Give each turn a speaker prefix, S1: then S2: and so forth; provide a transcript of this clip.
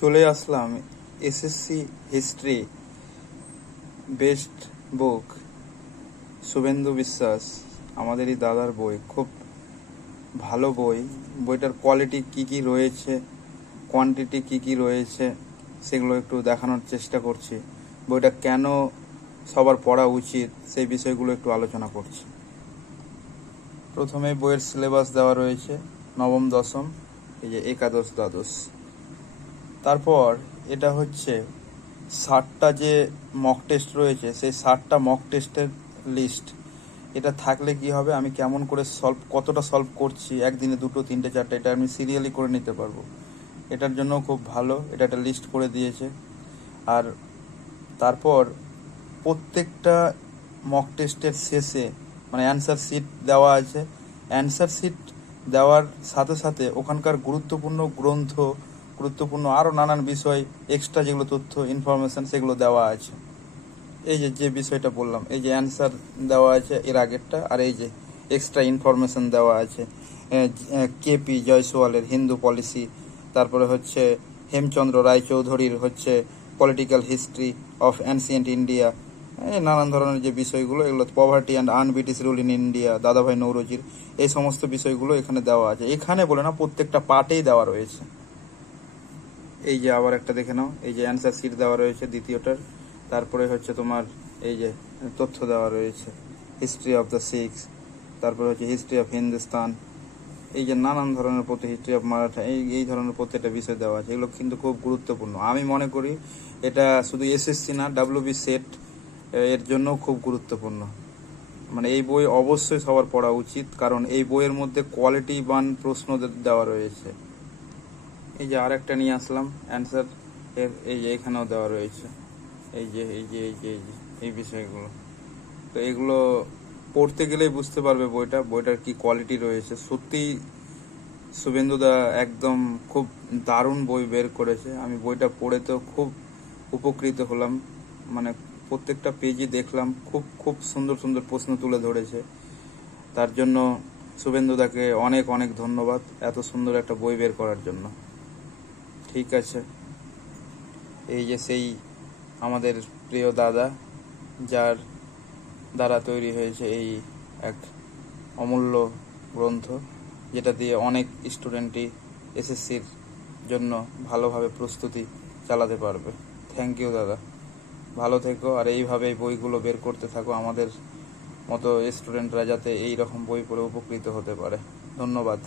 S1: চলে আসলাম SSC history best book Subhendu Biswas, আমাদেরই দাদার বই, খুব ভালো বই। বইটার কোয়ালিটি কি কি রয়েছে কোয়ান্টিটি কি কি রয়েছে, সেগুলো একটু দেখানোর চেষ্টা করছি। বইটা কেন সবার পড়া উচিত, সেই বিষয়গুলো একটু আলোচনা করছি। প্রথমে বইয়ের সিলেবাস দেওয়া রয়েছে, নবম, দশম, এই যে একাদশ, দ্বাদশ। তারপর এটা হচ্ছে ষাটটা যে মক টেস্ট রয়েছে, সেই ষাটটা মক টেস্টের লিস্ট এটা থাকলে কি হবে? আমি কেমন করে সলভ কতটা সলভ করছি? একদিনে দুটো, তিনটে, চারটে, এটা আমি সিরিয়ালি করে নিতে পারব। এটার জন্য খুব ভালো, এটা একটা লিস্ট করে দিয়েছে। আর তারপর প্রত্যেকটা মক টেস্টের শেষে মানে অ্যান্সার শিট দেওয়া আছে। অ্যান্সার শিট দেওয়ার সাথে সাথে ওখানকার গুরুত্বপূর্ণ গ্রন্থ গুরুত্বপূর্ণ আরও নানান বিষয় এক্সট্রা যেগুলো তথ্য ইনফরমেশন সেগুলো দেওয়া আছে। এই যে যে বিষয়টা বললাম, এই যে অ্যান্সার দেওয়া আছে এর আগেরটা, আর এই যে এক্সট্রা ইনফরমেশন দেওয়া আছে কেপি জয়সওয়ালের হিন্দু পলিসি তারপরে হচ্ছে হেমচন্দ্র রায়চৌধুরীর হচ্ছে political history of ancient India নানান ধরনের যে বিষয়গুলো, এগুলো poverty and un-British rule in India Dadabhai নৌরজির, এই সমস্ত বিষয়গুলো এখানে দেওয়া আছে। এখানে বলে না, প্রত্যেকটা পার্টেই দেওয়া রয়েছে। এই যে আবার একটা দেখে নাও, এই যে অ্যান্সার শিট দেওয়া রয়েছে দ্বিতীয়টার। তারপরে হচ্ছে তোমার এই যে তথ্য দেওয়া রয়েছে হিস্ট্রি অফ দ্য সিক্স তারপরে হচ্ছে হিস্ট্রি অফ হিন্দুস্তান এই যে নানান ধরনের প্রতি হিস্ট্রি অফ মারাঠা এই এই ধরনের প্রত্যেকটা বিষয় দেওয়া আছে, এগুলো কিন্তু খুব গুরুত্বপূর্ণ। আমি মনে করি এটা শুধু এসএসসি না ডাব্লিউবি সেট এর জন্য খুব গুরুত্বপূর্ণ। মানে এই বই অবশ্যই সবার পড়া উচিত, কারণ এই বইয়ের মধ্যে কোয়ালিটি বান প্রশ্ন দেওয়া রয়েছে। এই যে আর একটা নিয়ে আসলাম অ্যান্সার এর এই যে এখানেও দেওয়া রয়েছে। এই যে এই যে এই যে এই যে, এই বিষয়গুলো। তো এগুলো পড়তে গেলেই বুঝতে পারবে বইটা। বইটার কি কোয়ালিটি রয়েছে। সত্যি শুভেন্দুদা একদম খুব দারুণ বই বের করেছে। আমি বইটা পড়ে তো খুব উপকৃত হলাম। মানে প্রত্যেকটা পেজই দেখলাম। খুব খুব সুন্দর সুন্দর প্রশ্ন তুলে ধরেছে। তার জন্য শুভেন্দুদাকে অনেক অনেক ধন্যবাদ এত সুন্দর একটা বই বের করার জন্য। ঠিক আছে। এই যে সেই আমাদের প্রিয় দাদা, যার দ্বারা তৈরি হয়েছে এই এক অমূল্য গ্রন্থ, যেটা দিয়ে অনেক স্টুডেন্টই এসএসসির জন্য ভালোভাবে প্রস্তুতি চালাতে পারবে। থ্যাংক ইউ দাদা। ভালো থেকো, আর এইভাবে এই বইগুলো বের করতে থাকো আমাদের মতো স্টুডেন্টরা যাতে এই রকম বই পড়ে উপকৃত হতে পারে। ধন্যবাদ।